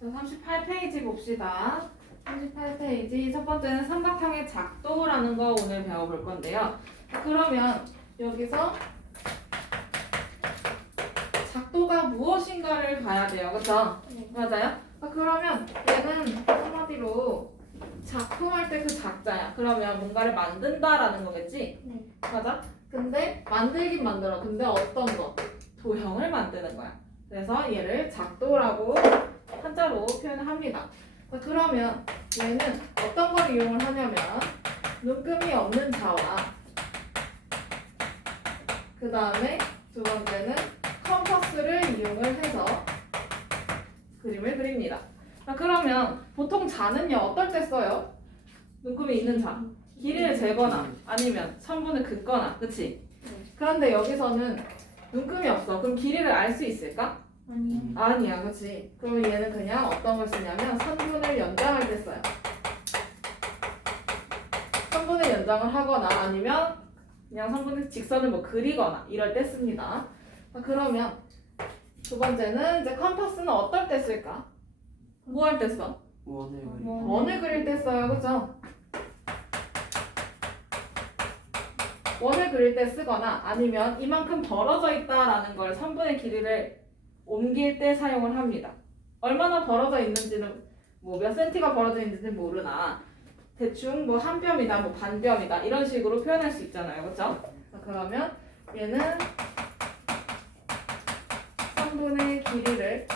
자, 38페이지 봅시다. 38페이지 첫 번째는 삼각형의 작도라는 거 오늘 배워볼 건데요. 그러면 여기서 작도가 무엇인가를 봐야 돼요. 그쵸? 네. 맞아요? 그러면 얘는 한마디로 작품할 때 그 작자야. 그러면 뭔가를 만든다라는 거겠지? 네. 맞아? 근데 만들긴 만들어. 근데 어떤 거? 도형을 만드는 거야. 그래서 얘를 작도라고 한자로 표현을 합니다. 그러면 얘는 어떤 걸 이용을 하냐면 눈금이 없는 자와 그 다음에 두 번째는 컴퍼스를 이용을 해서 그림을 그립니다. 그러면 보통 자는요 어떨 때 써요? 눈금이 있는 자. 길이를 재거나 아니면 선분을 긋거나, 그치? 네. 그런데 여기서는 눈금이 없어. 그럼 길이를 알 수 있을까? 아니요. 아니야, 그치? 그러면 얘는 그냥 어떤 걸 쓰냐면 선분을 연장할 때 써요. 선분을 연장을 하거나 아니면 그냥 선분의 직선을 뭐 그리거나 이럴 때 씁니다. 그러면 두 번째는 이제 컴퍼스는 어떨 때 쓸까? 뭐 할 때 써? 원을 원을 그릴 때 써요, 그죠? 원을 그릴 때 쓰거나 아니면 이만큼 벌어져 있다라는 걸 선분의 길이를 옮길 때 사용을 합니다. 얼마나 벌어져 있는지는 뭐 몇 센티가 벌어져 있는지는 모르나 대충 뭐 한 뼘이다, 뭐 반 뼘이다 이런 식으로 표현할 수 있잖아요, 그렇죠? 그러면 얘는 선분의 길이를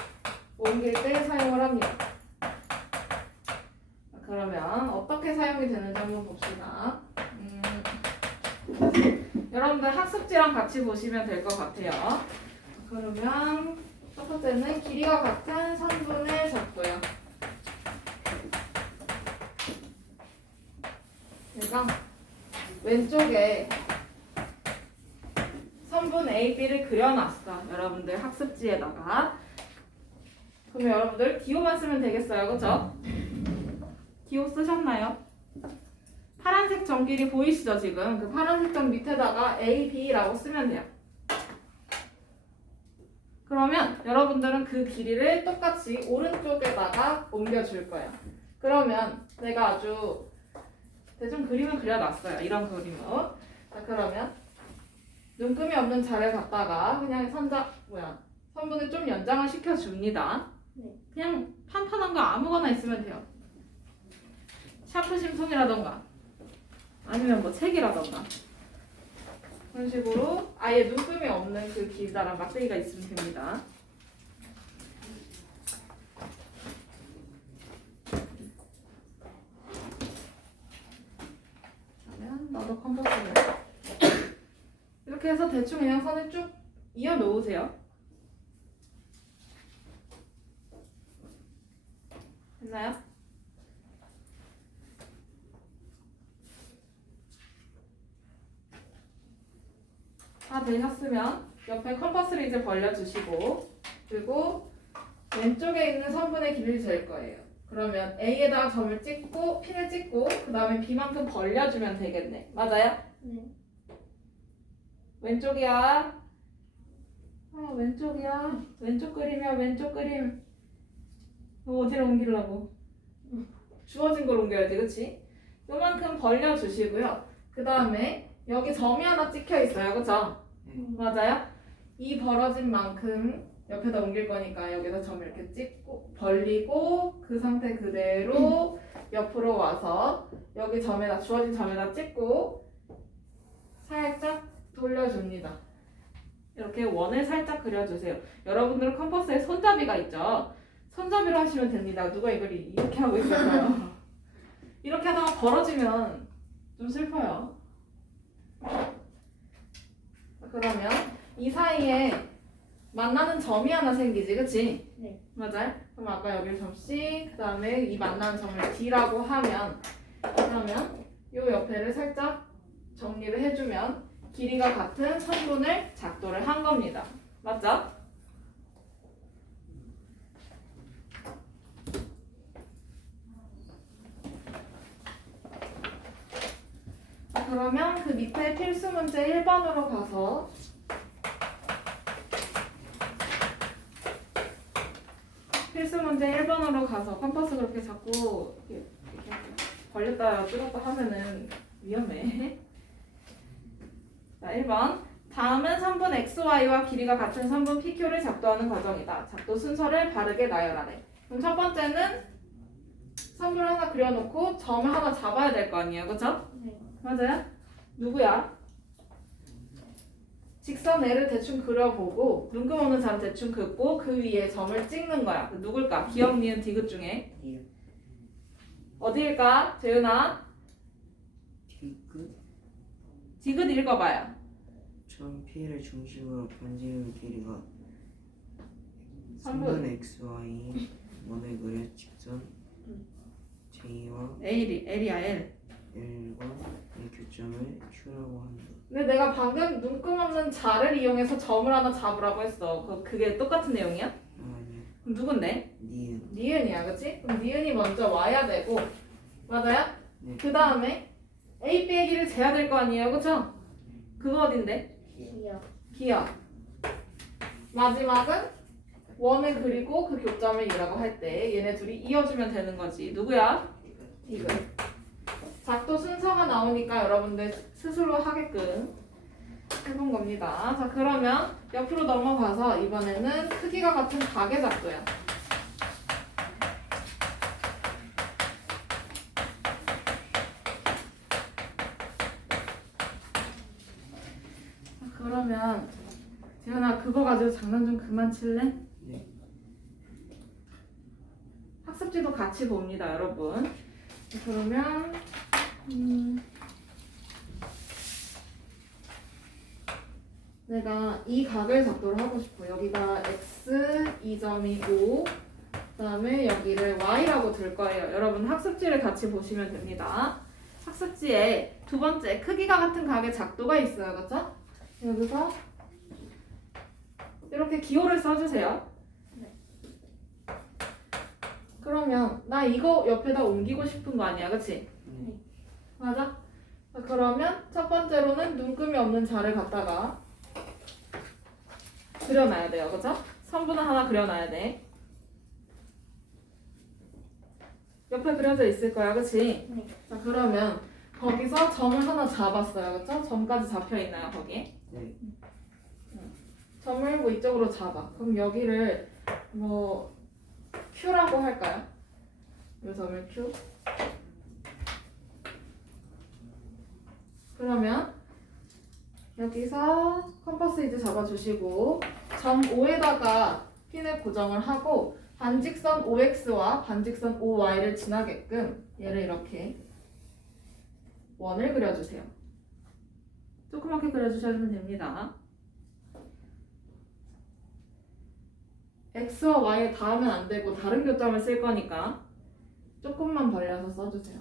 옮길 때 사용을 합니다. 그러면 어떻게 사용이 되는지 한번 봅시다. 여러분들 학습지랑 같이 보시면 될 것 같아요. 그러면 첫 번째는 길이가 같은 선분을 잡고요. 얘가 왼쪽에 선분 A, B를 그려놨어. 여러분들 학습지에다가. 그럼 여러분들 기호만 쓰면 되겠어요, 그죠? 기호 쓰셨나요? 파란색 점 길이 보이시죠, 지금? 그 파란색 점 밑에다가 A, B라고 쓰면 돼요. 그러면 여러분들은 그 길이를 똑같이 오른쪽에다가 옮겨줄 거예요. 그러면 내가 아주 대충 그림을 그려놨어요. 이런 그림으로. 자, 그러면 눈금이 없는 자를 갖다가 그냥 선분을 좀 연장을 시켜줍니다. 네. 그냥 판판한 거 아무거나 있으면 돼요. 샤프 심통이라던가 아니면 뭐 책이라던가 그런 식으로 아예 눈금이 없는 그 길다란 막대기가 있으면 됩니다. 그러면 나도 컴퍼스를 이렇게 해서 대충 그냥 선을 쭉 이어 놓으세요. 됐나요? 다 되셨으면 옆에 컴퍼스를 이제 벌려주시고 그리고 왼쪽에 있는 선분의 길이를 잴 거예요. 그러면 A에다가 점을 찍고 핀을 찍고 그 다음에 B만큼 벌려주면 되겠네. 맞아요? 네. 왼쪽이야. 왼쪽이야. 왼쪽 그림이야. 왼쪽 그림. 어디로 옮기려고? 주어진 걸 옮겨야지, 그치? 요만큼 벌려주시고요. 그 다음에 여기 점이 하나 찍혀 있어요, 그쵸? 맞아요? 이 벌어진 만큼 옆에다 옮길 거니까 여기다 점을 이렇게 찍고 벌리고 그 상태 그대로 옆으로 와서 여기 점에다 주어진 점에다 찍고 살짝 돌려줍니다. 이렇게 원을 살짝 그려주세요. 여러분들은 컴퍼스에 손잡이가 있죠? 손잡이로 하시면 됩니다. 누가 이걸 이렇게 하고 있어요. 이렇게 하다가 벌어지면 좀 슬퍼요. 그러면 이 사이에 만나는 점이 하나 생기지, 그치? 네. 맞아요? 그럼 아까 여기 점 C, 그 다음에 이 만나는 점을 D라고 하면 그러면 이 옆에를 살짝 정리를 해주면 길이가 같은 선분을 작도를 한 겁니다. 맞죠? 그러면 그 밑에 필수 문제 1번으로 가서 필수 문제 1번으로 가서 컴퍼스 그렇게 자꾸 이렇게 벌렸다 줄였다 하면은 위험해. 자, 1번. 다음은 선분 XY와 길이가 같은 선분 PQ를 작도하는 과정이다. 작도 순서를 바르게 나열하래. 그럼 첫 번째는 선분을 하나 그려놓고 점을 하나 잡아야 될 거 아니에요, 그쵸? 네. 맞아요? 누구야? 직선 L을 대충 그려보고 눈금 없는 점 대충 긋고 그 위에 점을 찍는 거야. 누굴까? 기억, 니은, 디귿 중에 니은. 어디일까? 재윤아? 디귿. 디귿 읽어봐요. 점 P를 중심으로 반지름 길이가 선분. 선분 XY 원을 그려 직선 J와 L이야 L. L과 의 교점을 Q라고 한다. 근데 내가 방금 눈금 없는 자를 이용해서 점을 하나 잡으라고 했어. 그게 똑같은 내용이야? 아니야. 그럼 누군데? 니은. 니은이야, 그치? 그럼 니은이 먼저 와야 되고, 맞아요? 네. 그 다음에 A, B의 길을 재야 될 거 아니에요, 그쵸? 그거 어딘데? 기억. 기억. 마지막은 원을 그리고 그 교점을 이라고 할 때 얘네 둘이 이어주면 되는 거지. 누구야? 디귿. 작도 순서가 나오니까 여러분들 스스로 하게끔 해본 겁니다. 자, 그러면 옆으로 넘어가서 이번에는 크기가 같은 가게 작도야. 자, 그러면 재현아 그거 가지고 장난 좀 그만 칠래? 네. 학습지도 같이 봅니다, 여러분. 그러면 내가 이 각을 작도를 하고 싶어. 여기가 x 2점이고 그다음에 여기를 y라고 둘 거예요. 여러분 학습지를 같이 보시면 됩니다. 학습지에 두 번째 크기가 같은 각의 작도가 있어요, 그렇죠? 여기서 이렇게 기호를 써주세요. 그러면 나 이거 옆에다 옮기고 싶은 거 아니야, 그치? 네. 맞아? 자, 그러면 첫 번째로는 눈금이 없는 자를 갖다가 그려놔야 돼요, 그쵸? 선분을 하나 그려놔야 돼. 옆에 그려져 있을 거야, 그치? 네. 자, 그러면 거기서 점을 하나 잡았어요, 그쵸? 점까지 잡혀 있나요, 거기에? 네. 점을 뭐 이쪽으로 잡아. 그럼 여기를 뭐 Q라고 할까요? 이 점을 Q. 그러면 여기서 컴퍼스 이제 잡아주시고 점 O에다가 핀을 고정을 하고 반직선 OX와 반직선 OY를 지나게끔 얘를 이렇게 원을 그려주세요. 조그맣게 그려주셔도 됩니다. X와 Y에 닿으면 안 되고 다른 교점을 쓸 거니까 조금만 벌려서 써주세요.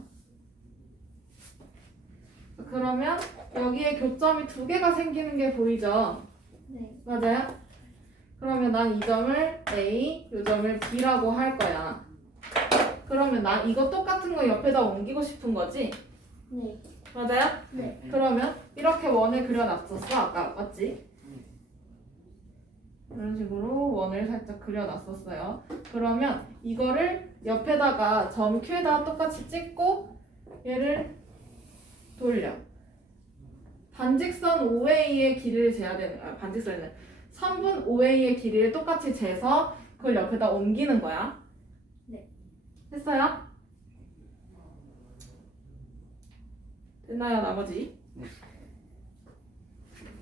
그러면 여기에 교점이 두 개가 생기는 게 보이죠? 네. 맞아요? 그러면 난 이 점을 A, 이 점을 B라고 할 거야. 그러면 난 이거 똑같은 거 옆에다 옮기고 싶은 거지? 네. 맞아요? 네. 그러면 이렇게 원을 그려놨었어, 아까 맞지? 이런 식으로 원을 살짝 그려놨었어요. 그러면 이거를 옆에다가 점 Q에다가 똑같이 찍고 얘를 돌려. 반직선 OA의 길이를 재야 되는, 반직선이네. 선분 OA의 길이를 똑같이 재서 그걸 옆에다 옮기는 거야. 네. 됐어요? 됐나요, 나머지? 네.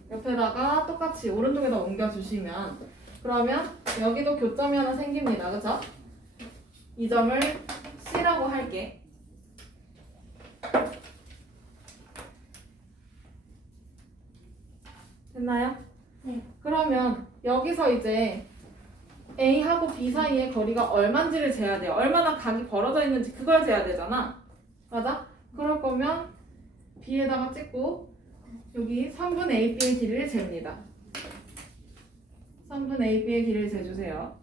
옆에다가 똑같이 오른쪽에다 옮겨주시면 그러면 여기도 교점이 하나 생깁니다. 그쵸? 이 점을 C라고 할게. 됐나요? 네. 그러면 여기서 이제 A하고 B 사이의 거리가 얼마인지를 재야 돼요. 얼마나 각이 벌어져 있는지 그걸 재야 되잖아. 맞아? 그럴 거면 B에다가 찍고 여기 3분 AB의 길이를 잽니다. 3분 AB의 길이를 재주세요.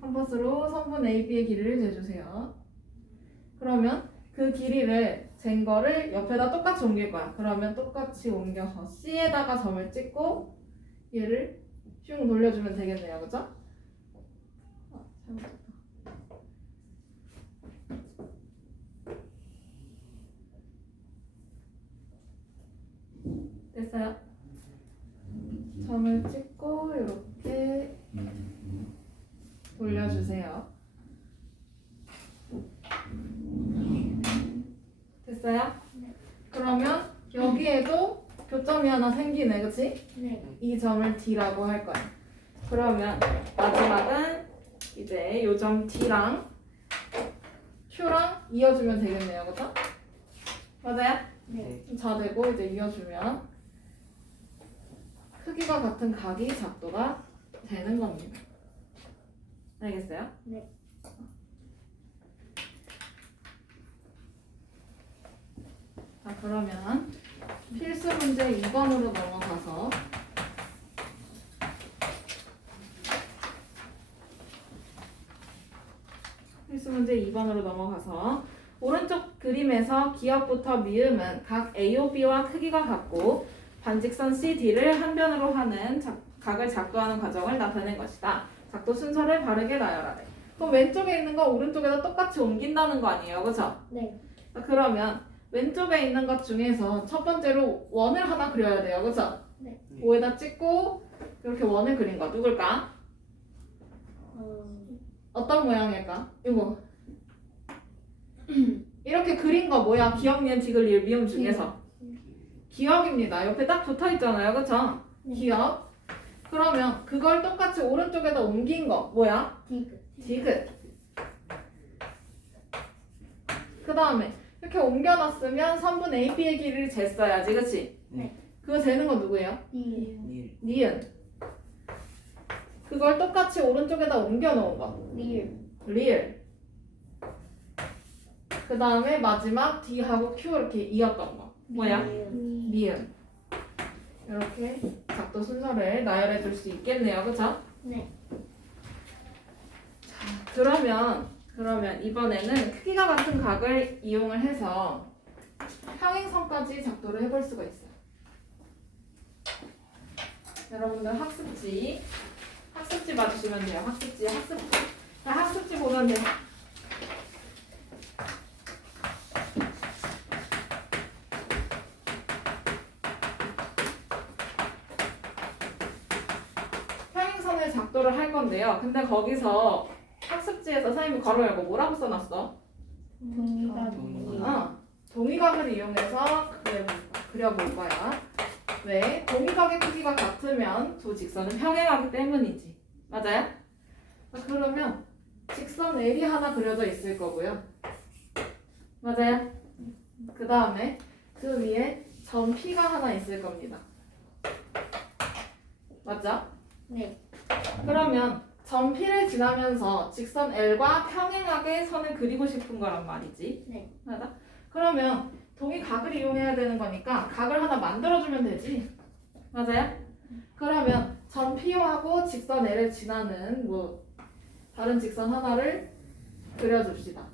컴퍼스로 3분 AB의 길이를 재주세요. 그러면 그 길이를 잰 거를 옆에다 똑같이 옮길 거야. 그러면 똑같이 옮겨서 C에다가 점을 찍고 얘를 슝 돌려주면 되겠네요. 그죠? 잘못했다. 됐어요? 점을 찍고 이렇게 돌려주세요. 됐어요? 네. 그러면 여기에도 교점이 하나 생기네, 그치? 네. 이 점을 D라고 할 거야. 그러면 마지막은 이제 요 점 D랑 Q랑 이어주면 되겠네요, 그쵸? 맞아요? 네. 자 되고 이제 이어주면 크기가 같은 각이 작도가 되는 겁니다. 알겠어요? 네. 자 그러면 필수 문제 2번으로 넘어가서 필수 문제 2번으로 넘어가서 오른쪽 그림에서 기역부터 미음은 각 AOB와 크기가 같고 반직선 CD를 한 변으로 하는 각을 작도하는 과정을 나타낸 것이다. 작도 순서를 바르게 나열하래. 그럼 왼쪽에 있는 거 오른쪽에다 똑같이 옮긴다는 거 아니에요, 그렇죠? 네. 그러면 왼쪽에 있는 것 중에서 첫 번째로 원을 하나 그려야 돼요, 그렇죠? 네. 5에다 찍고 이렇게 원을 그린 거 누굴까? 어떤 모양일까? 이거 이렇게 그린 거 뭐야? 기역, 니은, 디귿, 리을, 미음 중에서 기역입니다. 옆에 딱 붙어 있잖아요, 그렇죠? 네. 기역. 그러면 그걸 똑같이 오른쪽에다 옮긴 거 뭐야? 디귿. 디귿. 그 다음에 이렇게 옮겨놨으면 선분 AB의 길이를 쟀어야지, 그치? 네. 그거 재는 건 누구예요? 니. 닐. 니은. 그걸 똑같이 오른쪽에다 옮겨놓은 거 리을. 리을. 그 다음에 마지막 D하고 Q 이렇게 이었던 거 뭐야? 니. 니은. 이렇게 작도 순서를 나열해 줄 수 있겠네요, 그쵸? 네. 그러면 이번에는 크기가 같은 각을 이용을 해서 평행선까지 작도를 해볼 수가 있어요. 여러분들 학습지 봐주시면 돼요. 학습지. 자, 학습지 보면 돼요. 평행선을 작도를 할 건데요. 근데 거기서 학습지에서 선생님이 괄호 열고 뭐라고 써놨어? 동의각이. 동의각을 이용해서 그려볼 거야. 왜? 동의각의 크기가 같으면 두 직선은 평행하기 때문이지. 맞아요? 그러면 직선 L이 하나 그려져 있을 거고요. 맞아요? 그 다음에 그 위에 점 P가 하나 있을 겁니다. 맞죠? 네. 그러면 점 P를 지나면서 직선 L과 평행하게 선을 그리고 싶은 거란 말이지. 네. 맞아? 그러면 동의각을 이용해야 되는 거니까 각을 하나 만들어주면 되지. 맞아요? 그러면 점 P하고 직선 L을 지나는 다른 직선 하나를 그려줍시다.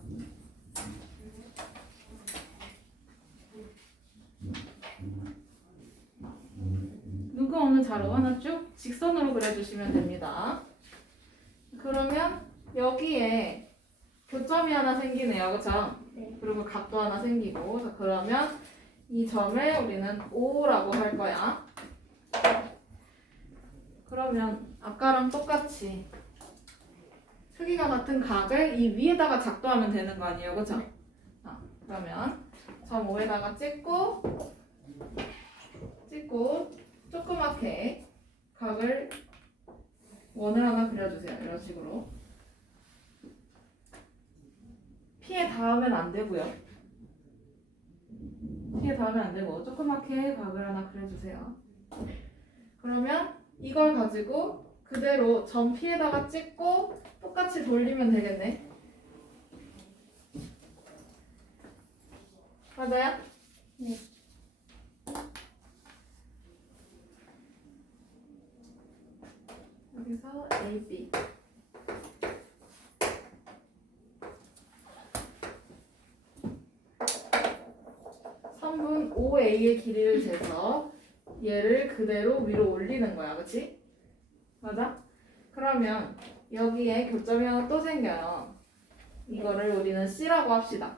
누가 오늘 자료 하나 쭉 직선으로 그려주시면 됩니다. 그러면 여기에 교점이 하나 생기네요, 그쵸? 네. 그리고 각도 하나 생기고. 자, 그러면 이 점을 우리는 O라고 할 거야. 그러면 아까랑 똑같이 크기가 같은 각을 이 위에다가 작도하면 되는 거 아니에요, 그쵸? 네. 그러면 점 O에다가 찍고 조그맣게 각을 원을 하나 그려주세요. 이런 식으로. P에 닿으면 안 되고요. P에 닿으면 안 되고 조그맣게 각을 하나 그려주세요. 그러면 이걸 가지고 그대로 점 P에다가 찍고 똑같이 돌리면 되겠네. 맞아요? 네. 여기서 A, B. 선분 OA의 길이를 재서 얘를 그대로 위로 올리는 거야, 그치? 맞아? 그러면 여기에 교점이 하나 또 생겨요. 이거를 우리는 C라고 합시다.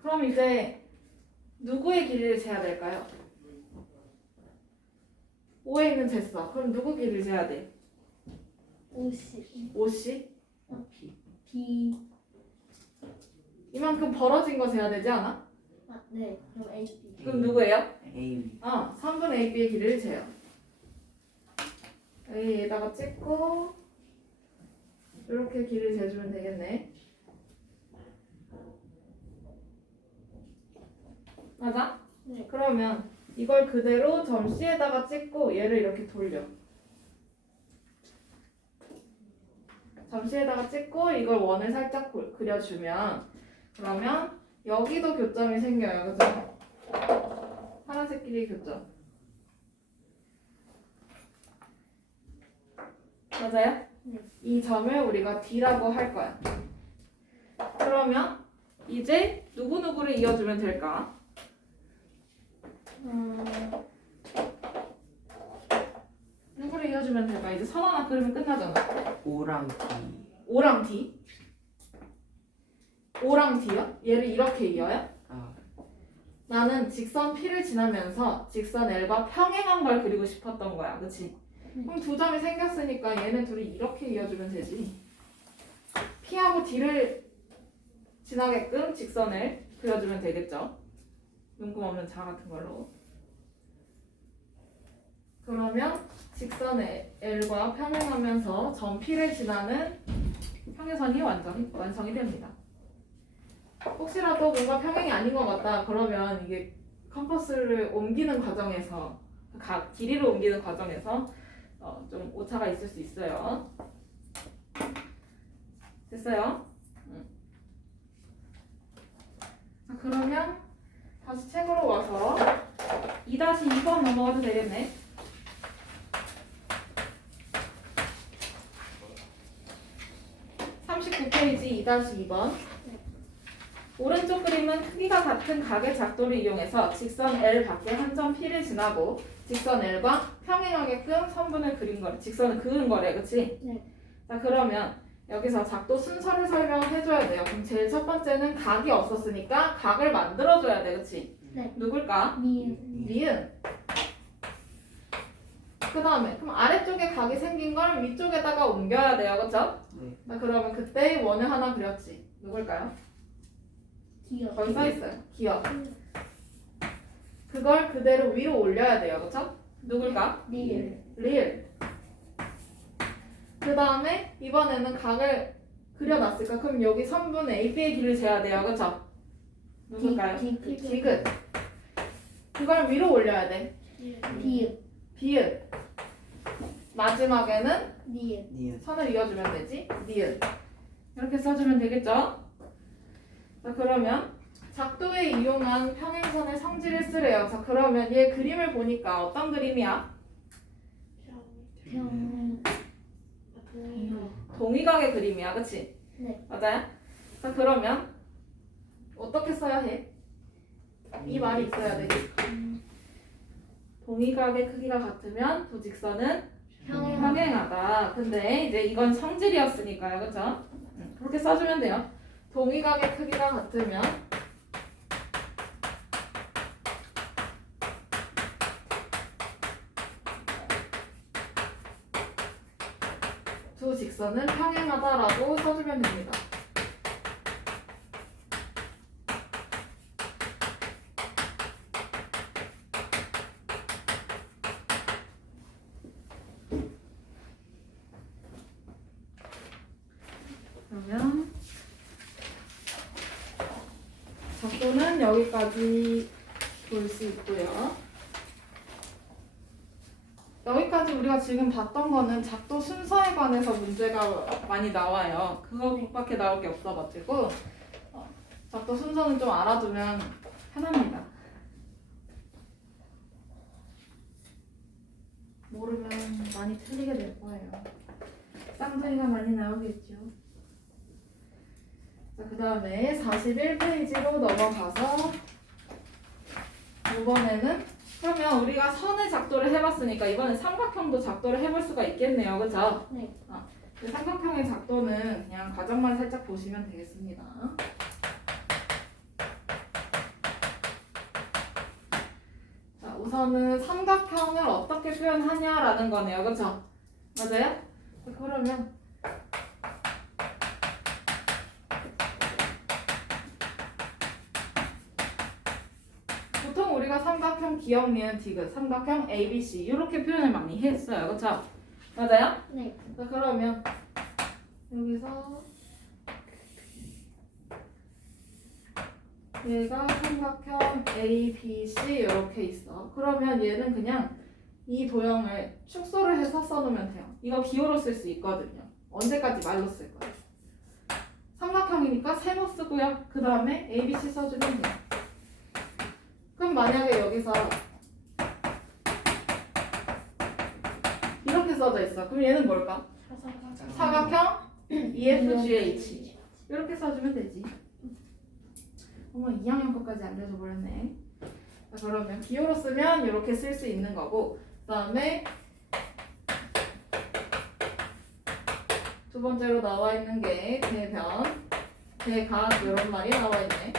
그럼 이제 누구의 길이를 재야 될까요? O에 있는 쟀어. 그럼 누구 길이를 재야 돼? 50 OC? B 이만큼 벌어진 거 재야 되지 않아? 네. 그럼 AB 그럼 누구예요? A 3분의 AB의 길이를 재요. A에다가 찍고 이렇게 길이를 재주면 되겠네. 맞아? 네. 그러면 이걸 그대로 점 C에다가 찍고 얘를 이렇게 돌려. 점 C에다가 찍고 이걸 원을 살짝 그려주면 그러면 여기도 교점이 생겨요. 그죠? 파란색 길이 교점. 맞아요? 네. 이 점을 우리가 D라고 할 거야. 그러면 이제 누구누구를 이어주면 될까? 누구를 이어주면 될까? 이제 선 하나 그리면 끝나잖아. O랑 D 5랑 D? 5랑 D요? 얘를 이렇게 이어요? 아 나는 직선 P를 지나면서 직선 L과 평행한 걸 그리고 싶었던 거야. 그치? 그럼 두 점이 생겼으니까 얘네 둘이 이렇게 이어주면 되지. P하고 D를 지나게끔 직선을 그려주면 되겠죠? 눈금 없는 자 같은 걸로. 그러면 직선 L과 평행하면서 점 P를 지나는 평행선이 완성이 됩니다. 혹시라도 뭔가 평행이 아닌 것 같다 그러면 이게 컴퍼스를 옮기는 과정에서 길이를 옮기는 과정에서 좀 오차가 있을 수 있어요. 됐어요? 자, 그러면 다시 책으로 와서 2-2번 넘어가도 되겠네. 페이지 2-2번. 오른쪽 그림은 크기가 같은 각의 작도를 이용해서 직선 L 밖에 한 점 P를 지나고 직선 L과 평행하게끔 선분을 직선을 그은 거래, 그치? 네. 자, 그러면 여기서 작도 순서를 설명해줘야 돼요. 그럼 제일 첫 번째는 각이 없었으니까 각을 만들어줘야 돼, 그치? 네. 누굴까? 니은. 그 다음에 그럼 아래쪽에 각이 생긴 걸 위쪽에다가 옮겨야 돼요, 그쵸? 네. 자, 그러면 그때 원을 하나 그렸지. 누굴까요? 기억 거기 써 있어요. 기억. 그걸 그대로 위로 올려야 돼요, 그쵸? 누굴까? 리을 리을. 그 다음에 이번에는 각을 그려놨을까? 그럼 여기 선분 AB의 길을 재야 돼요, 그쵸? 누굴까요? 디귿. 그걸 위로 올려야 돼. 비읍 비읍. 마지막에는 리을 니은 선을 이어주면 되지. 니은. 이렇게 써주면 되겠죠? 자, 그러면 작도에 이용한 평행선의 성질을 쓰래요. 자, 그러면 얘 그림을 보니까 어떤 그림이야? 평 동의각의 그림이야, 그치? 네. 맞아요? 자, 그러면 어떻게 써야 해? 이 말이 있어야 돼. 동의각의 크기가 같으면 두 직선은 평행하다. 근데 이제 이건 성질이었으니까요, 그쵸? 그렇게 써주면 돼요. 동의각의 크기가 같으면 두 직선은 평행하다라고 써주면 됩니다. 그러면 작도는 여기까지 볼 수 있고요. 여기까지 우리가 지금 봤던 거는 작도 순서에 관해서 문제가 많이 나와요. 그것밖에 나올 게 없어가지고 작도 순서는 좀 알아두면 편합니다. 모르면 많이 틀리게 될 거예요. 쌍둥이가 많이 나오겠죠. 자, 그 다음에 41페이지로 넘어가서 이번에는 그러면 우리가 선의 작도를 해봤으니까 이번엔 삼각형도 작도를 해볼 수가 있겠네요. 그죠? 네. 그 삼각형의 작도는 그냥 과정만 살짝 보시면 되겠습니다. 자, 우선은 삼각형을 어떻게 표현하냐라는 거네요. 그죠? 맞아요? 자, 그러면 보통 우리가 삼각형 기억, 니은, 디귿, 삼각형 ABC 이렇게 표현을 많이 했어요. 그쵸? 맞아요? 네. 자, 그러면 여기서 얘가 삼각형 ABC 이렇게 있어. 그러면 얘는 그냥 이 도형을 축소를 해서 써놓으면 돼요. 이거 기호로 쓸 수 있거든요. 언제까지 말로 쓸 거예요. 삼각형이니까 세모 쓰고요. 그 다음에 ABC 써주면 돼요. 그럼 만약에 여기서 이렇게 써져 있어. 그럼 얘는 뭘까? 사각형 EFGH 이렇게 써주면 되지. 어머 2학년 것까지 알려줘 버렸네. 자, 그러면 기호로 쓰면 이렇게 쓸 수 있는 거고, 그 다음에 두 번째로 나와 있는 게 대변, 대각 이런 말이 나와 있네.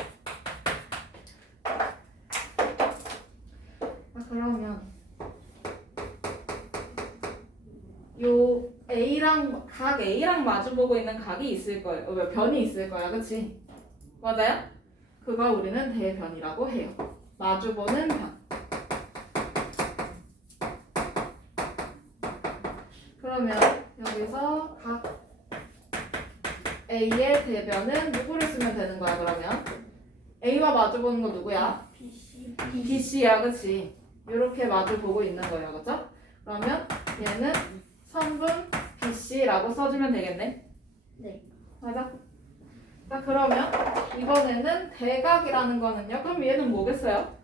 자, 그러면 요 A랑 각 A랑 마주보고 있는 각이 있을 거예요. 변이 있을 거야, 그렇지? 맞아요? 그걸 우리는 대변이라고 해요. 마주보는 변. 그러면 여기서 각 A의 대변은 누구를 쓰면 되는 거야? 그러면 A와 마주보는 거 누구야? BC. BC야, 그치? 이렇게 마주보고 있는 거예요, 그죠? 그러면 얘는 선분 BC라고 써주면 되겠네? 네. 맞아? 자, 그러면 이번에는 대각이라는 거는요? 그럼 얘는 뭐겠어요?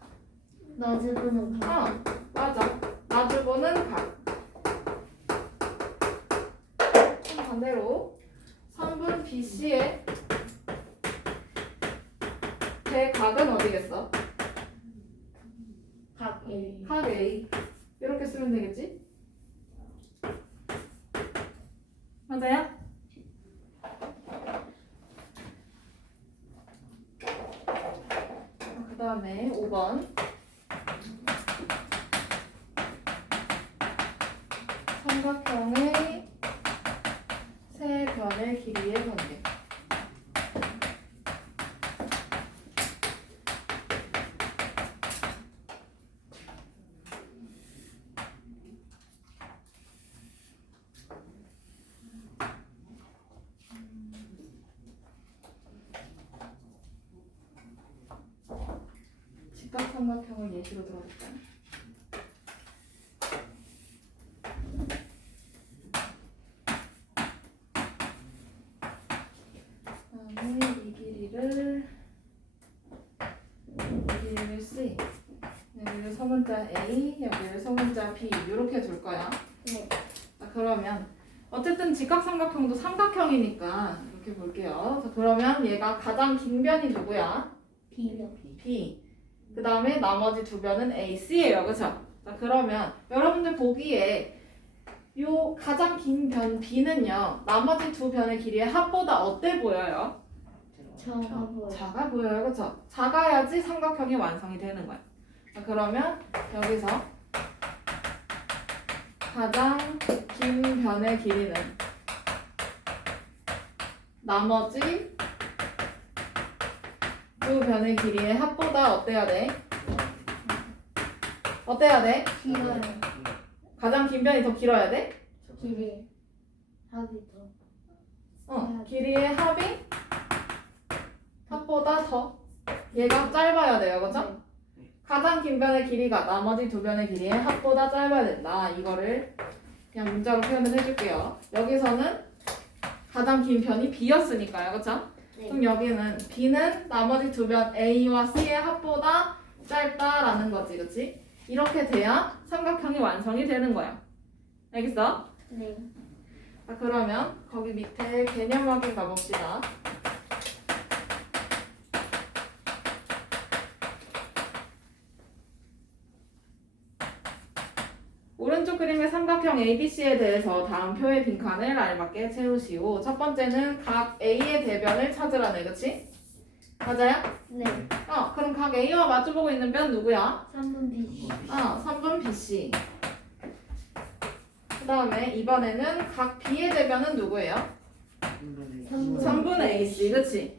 마주보는 각. 맞아. 마주보는 각. 반대로 선분 BC의 대각은 어디겠어? 각 A. 각 A. 이렇게 쓰면 되겠지? 맞아요? 그 다음에 5번. 삼각형의 세 변의 길이의 관계. 직각삼각형을 예시로 들어볼까요? 그다음에 이 길이를 C, 여기를 소문자 A, 여기를 소문자 B 이렇게 둘 거야. 네. 자, 그러면 어쨌든 직각삼각형도 삼각형이니까 이렇게 볼게요. 자, 그러면 얘가 가장 긴 변이 누구야? B요. B. 그 다음에 나머지 두 변은 A, C예요. 그쵸? 자, 그러면 여러분들 보기에 요 가장 긴 변 B는요, 나머지 두 변의 길이의 합보다 어때 보여요? 작아 보여. 작아 보여요. 그쵸? 작아야지 삼각형이 완성이 되는 거야. 자, 그러면 여기서 가장 긴 변의 길이는 나머지 두 변의 길이의 합보다 어때야 돼? 어때야 돼? 길어요. 가장 긴 변이 더 길어야 돼? 길이. 합이죠. 길이의 합이 합보다 더 얘가 짧아야 돼요. 그죠? 가장 긴 변의 길이가 나머지 두 변의 길이의 합보다 짧아야 된다. 이거를 그냥 문자로 표현을 해줄게요. 여기서는 가장 긴 변이 B였으니까요. 그쵸? 네. 그럼 여기는 B는 나머지 두 변 A와 C의 합보다 짧다라는 거지. 그치? 이렇게 돼야 삼각형이 완성이 되는 거야. 알겠어? 네. 자, 그러면 거기 밑에 개념 확인 가봅시다. 오른쪽 그림의 삼각형 ABC에 대해서 다음 표의 빈칸을 알맞게 채우시오. 첫 번째는 각 A의 대변을 찾으라네, 그치? 맞아요? 네. 그럼 각 A와 마주보고 있는 변 누구야? 3분 B. 3분 BC. 그 다음에 이번에는 각 B의 대변은 누구예요? 3분 AC, 그치?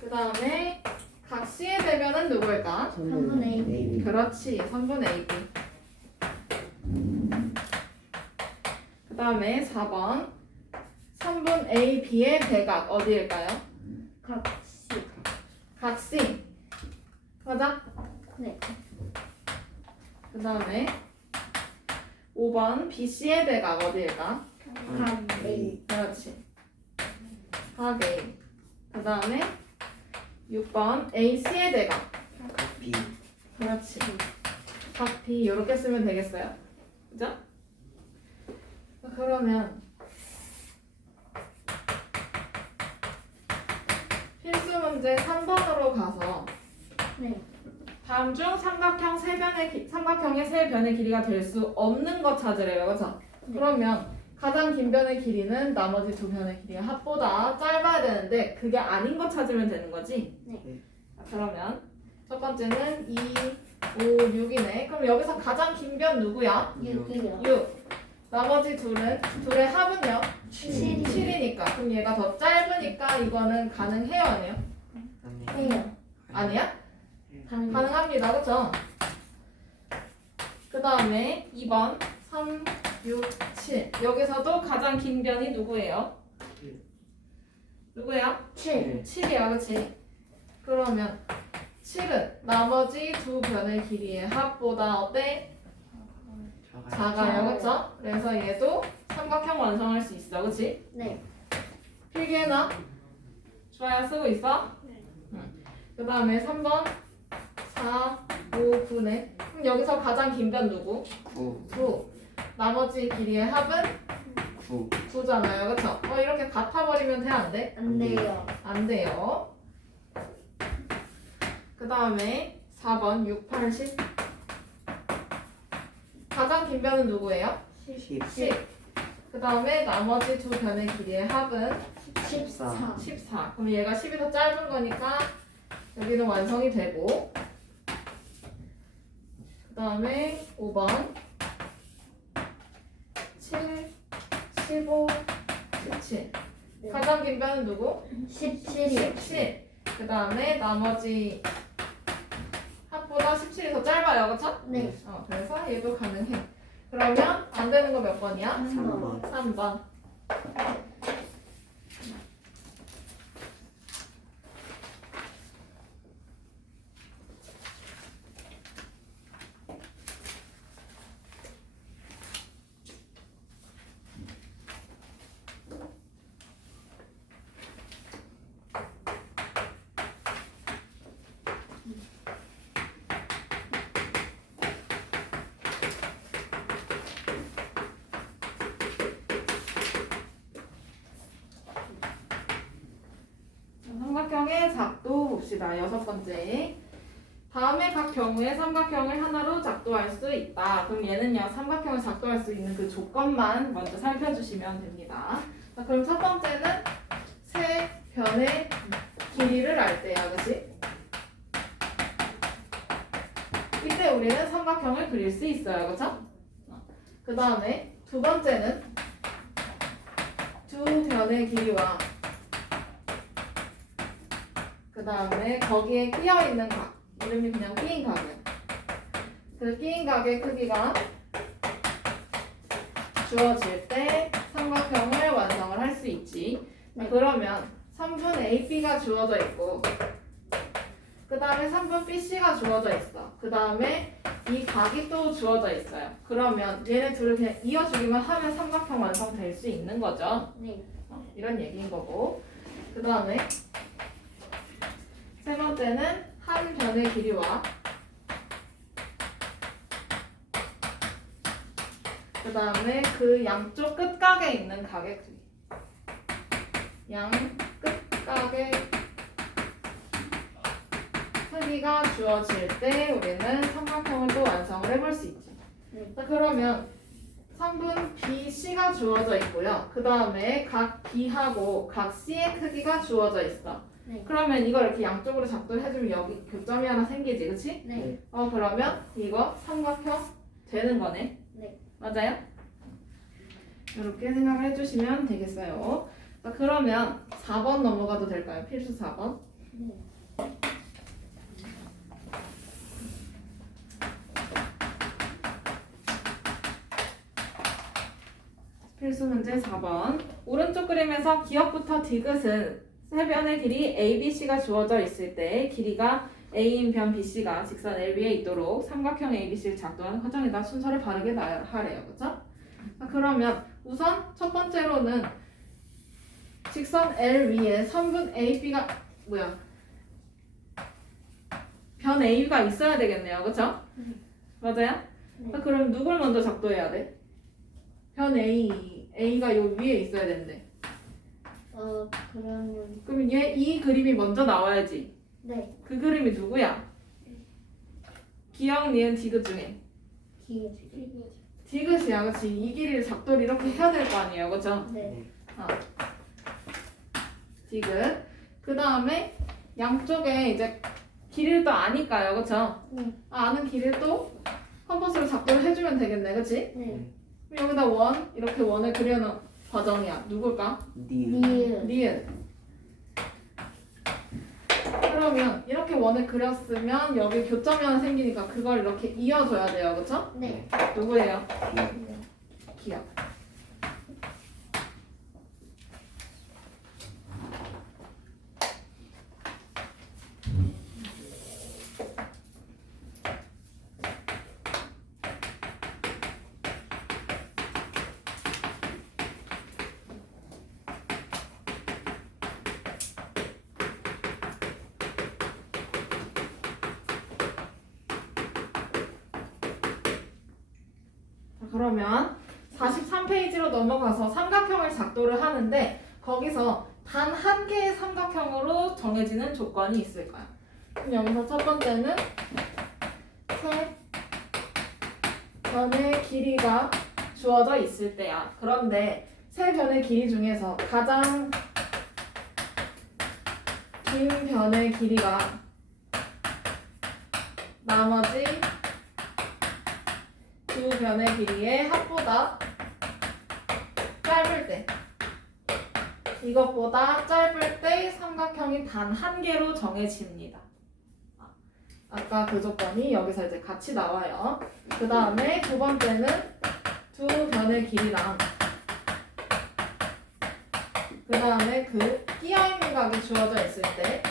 그 다음에 각 C의 대변은 누구일까? 3분 A. 그렇지, 3분 AB. 그 다음에 4번 3분 AB의 대각 어디일까요? 각 C. 각 C. 맞아? 네. 그 다음에 5번 BC의 대각 어디일까? 각 A. 그렇지. 각 A. 그 다음에 6번 AC의 대각. B. 그렇지. 각 B 이렇게 쓰면 되겠어요. 그죠? 그러면 필수 문제 3번으로 가서 네. 다음 중 삼각형의 세 변의 길이가 될 수 없는 것 찾으래요. 그죠? 네. 그러면 가장 긴 변의 길이는 나머지 두 변의 길이의 합보다 짧아야 되는데 그게 아닌 것 찾으면 되는 거지? 네. 그러면 첫 번째는 2, 5, 6이네. 그럼 여기서 가장 긴 변 누구야? 6이요. 6. 나머지 둘의 합은요? 7. 7이니까. 그럼 얘가 더 짧으니까 이거는 가능해요, 안 해요? 해요. 아니야? 가능. 가능합니다. 그쵸? 그 다음에 2번 3, 6, 7. 여기서도 가장 긴 변이 누구예요? 누구야? 7. 7이야, 그치? 그러면 7은 나머지 두 변의 길이의 합보다 어때? 작아요, 그쵸? 그래서 얘도 삼각형 완성할 수 있어, 그치? 네. 필기해놔. 좋아요, 쓰고 있어? 네. 그 다음에 3번 4, 5, 9네. 그럼 여기서 가장 긴 변 누구? 9. 9. 나머지 길이의 합은 9. 9잖아요, 그쵸? 이렇게 같아버리면 돼, 안 돼? 안 돼요. 안 돼요. 그 다음에 4번 6, 8, 10. 가장 긴 변은 누구예요? 10. 10. 그 다음에 나머지 두 변의 길이의 합은 14. 14. 그럼 얘가 10이 더 짧은 거니까 여기는 완성이 되고. 그 다음에 5번 7, 15, 17. 네. 가장 긴 변은 누구? 17이요. 17. 그 다음에 나머지 합보다 17이 더 짧아요, 그쵸? 네. 그래서 얘도 가능해. 그러면 안 되는 거 몇 번이야? 3번. 3번. 삼각형의 작도 봅시다. 6번째. 다음의 각 경우에 삼각형을 하나로 작도할 수 있다. 그럼 얘는요, 삼각형을 작도할 수 있는 그 조건만 먼저 살펴주시면 됩니다. 자, 그럼 첫 번째는 세 변의 길이를 알 때야, 그치? 이때 우리는 삼각형을 그릴 수 있어요, 그쵸? 그 다음에 두 번째는 두 변의 길이와 그 다음에 거기에 끼어 있는 각, 이름이 그냥 끼인 각이야. 그 끼인 각의 크기가 주어질 때 삼각형을 완성을 할 수 있지. 그러면 3분 AB가 주어져 있고, 그 다음에 3분 BC가 주어져 있어. 그 다음에 이 각이 또 주어져 있어요. 그러면 얘네 둘을 그냥 이어주기만 하면 삼각형 완성될 수 있는 거죠. 네. 이런 얘기인 거고. 그 다음에 세 번째는 한 변의 길이와 그 다음에 그 양쪽 끝각에 있는 각의 크기. 양 끝각의 크기가 주어질 때 우리는 삼각형을 또 완성을 자, 그러면 3분 BC가 주어져 있고요. 그 다음에 각 B하고 각 C의 크기가 주어져 있어. 네. 그러면 이걸 이렇게 양쪽으로 작도를 해주면 여기 교점이 하나 생기지, 그치? 네. 그러면 이거 삼각형 되는 거네. 네. 맞아요? 이렇게 생각을 해주시면 되겠어요. 자, 그러면 4번 넘어가도 될까요? 필수 4번. 네. 필수 문제 4번. 오른쪽 그림에서 기역부터 디귿은 세 변의 길이 ABC가 주어져 있을 때 길이가 A인 변 BC가 직선 LB에 있도록 삼각형 ABC를 작동하는 과정에다 순서를 바르게 하래요. 그죠? 자, 그러면 우선 첫 번째로는 직선 L 위에 선분 AB가 변 A가 있어야 되겠네요. 그죠? 맞아요? 네. 자, 그럼 누굴 먼저 작도해야 돼? 변 A가 요 위에 있어야 되는데. 그러면 그럼 이 그림이 먼저 나와야지. 네. 그 그림이 누구야? 기역, 니은, 디귿 중에 기. 디귿이야, 그렇지? 이 길이를 작도를 이렇게 해야 될 거 아니에요, 그렇죠? 네. 디귿. 그 다음에 양쪽에 이제 길이를 또 아니까요, 그렇죠? 네. 아는 길이를 또 컴퍼스로 작도를 해주면 되겠네, 그렇지? 네. 그럼 여기다 원 이렇게 원을 그려놓은 과정이야. 누굴까? 니은. 니은. 그러면 이렇게 원을 그렸으면 여기 교점이 하나 생기니까 그걸 이렇게 이어줘야 돼요, 그렇죠? 네. 누구예요? 네. 기억. 그러면 43페이지로 넘어가서 삼각형을 작도를 하는데 거기서 단 한 개의 삼각형으로 정해지는 조건이 있을까요? 그럼 여기서 첫 번째는 세 변의 길이가 주어져 있을 때야. 그런데 세 변의 길이 중에서 가장 긴 변의 길이가 나머지 두 변의 길이의 합보다 짧을 때, 이것보다 짧을 때 삼각형이 단 한 개로 정해집니다. 아까 그 조건이 여기서 이제 같이 나와요. 그 다음에 두 번째는 두 변의 길이랑 그 다음에 그 끼어있는 각이 주어져 있을 때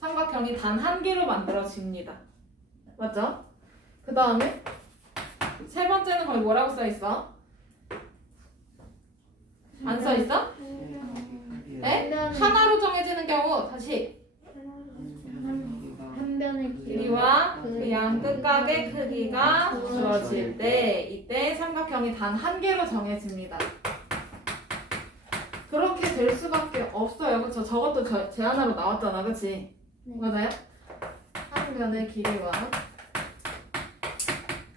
삼각형이 단 한 개로 만들어집니다. 맞죠? 그 다음에 세 번째는 거기 뭐라고 써 있어? 안 써 있어? 네? 하나로 정해지는 경우 다시 한 변의 길이와 그 양 끝각의 크기가 주어질 때 이때 삼각형이 단 한 개로 정해집니다. 그렇게 될 수밖에 없어요. 그렇죠? 저것도 제 하나로 나왔잖아. 그렇지? 네. 맞아요? 한 변의 길이와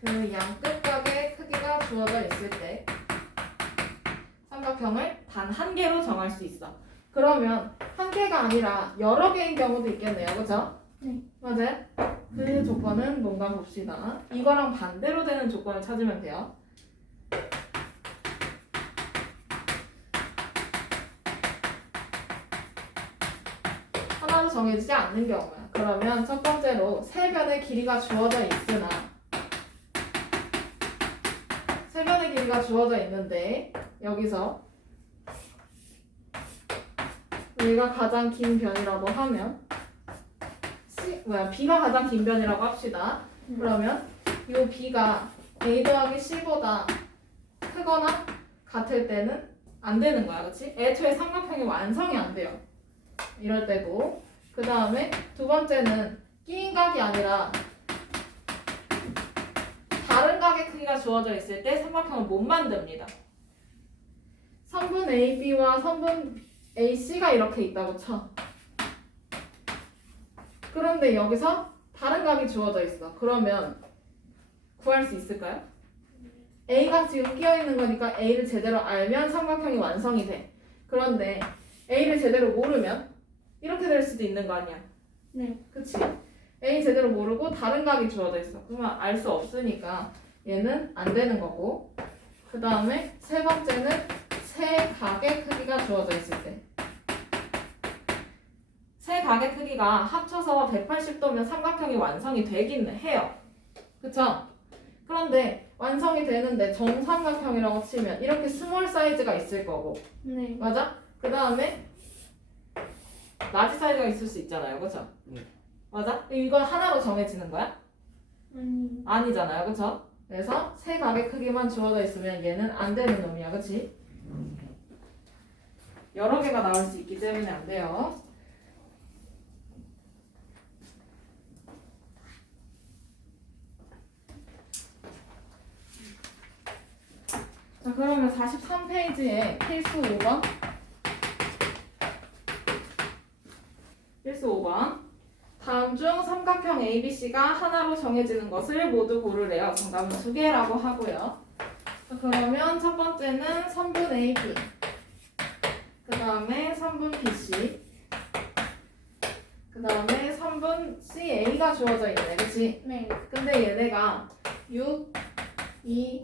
그 양 끝각의 크기가 주어져 있을 때 삼각형을 단 한 개로 정할 수 있어. 그러면 한 개가 아니라 여러 개인 경우도 있겠네요. 그죠? 네. 맞아요? 그 조건은 뭔가 봅시다. 이거랑 반대로 되는 조건을 찾으면 돼요. 하나로 정해지지 않는 경우야. 그러면 첫 번째로 세 변의 길이가 주어져 있으나 세 변의 길이가 주어져 있는데 여기서 얘가 가장 긴 변이라고 하면 B가 가장 긴 변이라고 합시다. 그러면 이 B가 A 더하기 C보다 크거나 같을 때는 안 되는 거야. 그치? 애초에 삼각형이 완성이 안 돼요. 이럴 때고. 그 다음에 두 번째는 끼인 각이 아니라 다른 각의 크기가 주어져 있을 때 삼각형을 못 만듭니다. 선분 AB와 선분 AC가 이렇게 있다고 쳐. 그런데 여기서 다른 각이 주어져 있어. 그러면 구할 수 있을까요? A가 지금 끼어 있는 거니까 A를 제대로 알면 삼각형이 완성이 돼. 그런데 A를 제대로 모르면 이렇게 될 수도 있는 거 아니야. 네. 그치? A 제대로 모르고 다른 각이 주어져 있어. 그러면 알 수 없으니까 얘는 안 되는 거고. 그 다음에 세 번째는 세 각의 크기가 주어져 있을 때. 세 각의 크기가 합쳐서 180도면 삼각형이 완성이 되긴 해요. 그쵸? 그런데 완성이 되는데 정삼각형이라고 치면 이렇게 스몰 사이즈가 있을 거고. 네. 맞아? 그 다음에 라지 사이즈가 있을 수 있잖아요. 그쵸? 네. 맞아? 이건 하나로 정해지는 거야? 아니. 아니잖아요. 그쵸? 그래서 세 각의 크기만 주어져 있으면 얘는 안 되는 놈이야. 그치? 여러 개가 나올 수 있기 때문에 안 돼요. 자, 그러면 43페이지에 필수 5번. 필수 5번. 다음 중 삼각형 ABC가 하나로 정해지는 것을 모두 고르래요. 정답은 2개라고 하고요. 자, 그러면 첫 번째는 3분 AB. 그 다음에 3분 BC. 그 다음에 3분 CA가 주어져 있네. 그치? 네. 근데 얘네가 6, 2,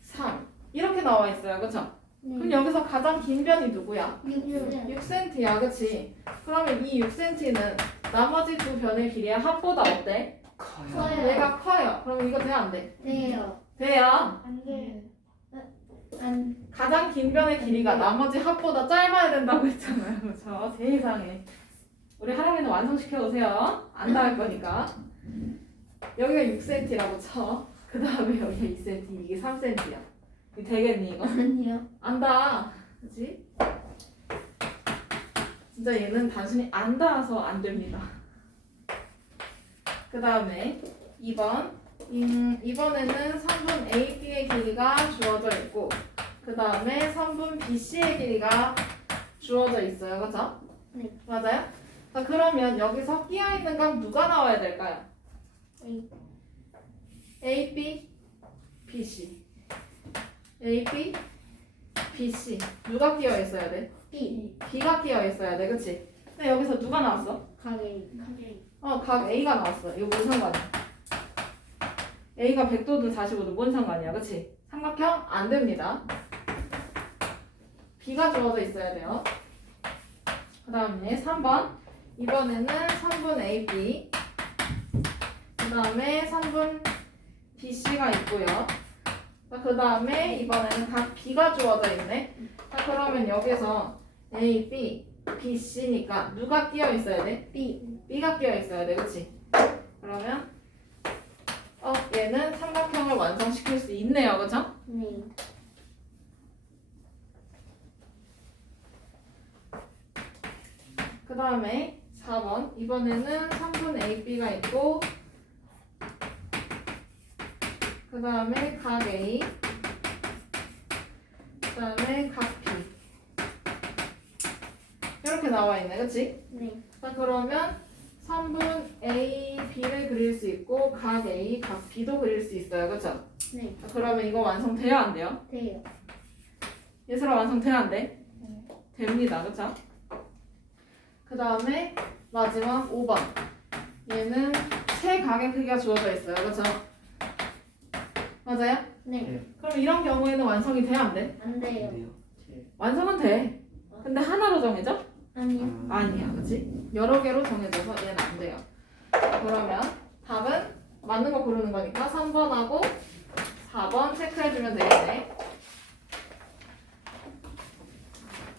3 이렇게 나와 있어요. 그쵸? 그럼 여기서 가장 긴 변이 누구야? 6cm야. 그치? 그러면 이 6cm는 나머지 두 변의 길이의 합보다 어때? 커요. 얘가 커요. 그럼 이거 돼? 안 돼? 네요. 돼요. 안 돼. 안. 가장 긴 변의 길이가 나머지 합보다 짧아야 된다고 했잖아요. 그쵸? 세상에. 우리 하람이는 완성시켜 오세요. 안다 할 거니까. 여기가 6cm라고 쳐. 그 다음에 여기가 2cm, 이게 3cm야. 이거 되겠니 이거? 아니요. 안다. 그치? 진짜 얘는 단순히 안 닿아서 안 됩니다. 그 다음에 2번. 이번에는 3분 AB의 길이가 주어져 있고, 그 다음에 3분 BC의 길이가 주어져 있어요. 그죠? 네. 맞아요? 자, 그러면 여기서 끼어 있는 각 누가 나와야 될까요? AB, BC. AB, BC. 누가 끼어 있어야 돼? B. B가 끼어 있어야 돼. 그치? 근데 여기서 누가 나왔어? 가게. 각 A가 나왔어. 이거 뭔 상관이야? A가 100도든 45도 뭔 상관이야? 그치? 삼각형 안 됩니다. B가 주어져 있어야 돼요. 그 다음에 3번. 이번에는 3분 AB. 그 다음에 3분 BC가 있고요. 그 다음에 이번에는 각 B가 주어져 있네. 자, 그러면 여기서 A, B, B, C니까 누가 끼어 있어야 돼? B. B가 끼어 있어야 돼. 그치? 그러면 얘는 삼각형을 완성시킬 수 있네요. 그쵸? 네. 그 다음에 4번. 이번에는 3분 AB가 있고, 그 다음에 각 A, 그 다음에 각 B. 이렇게 나와 있네. 그치? 네. 자, 그러면 3분 A, B를 그릴 수 있고, 각 A, 각 B도 그릴 수 있어요. 그쵸? 네. 자, 그러면 이거 완성돼야 안 돼요? 돼요. 예슬아 완성돼야 안 돼? 됩니다. 그쵸? 그 다음에 마지막 5번. 얘는 세 각의 크기가 주어져 있어요. 그쵸? 맞아요? 네. 그럼 이런 경우에는 완성이 돼야 안 돼? 안 돼요. 돼요. 완성은 돼. 근데 하나로 정해져? 아니요. 아니야. 그치? 여러 개로 정해져서 얘는 안 돼요. 그러면 답은 맞는 거 고르는 거니까 3번하고 4번 체크해주면 되겠네.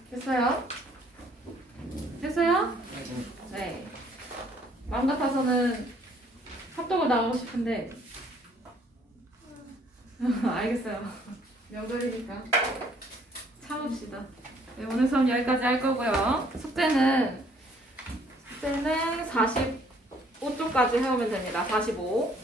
됐어요? 됐어요? 네. 마음 같아서는 합독을 나가고 싶은데 알겠어요. 명절이니까 참읍시다. 네, 오늘 수업 여기까지 할 거고요. 숙제는 45쪽까지 해오면 됩니다. 45.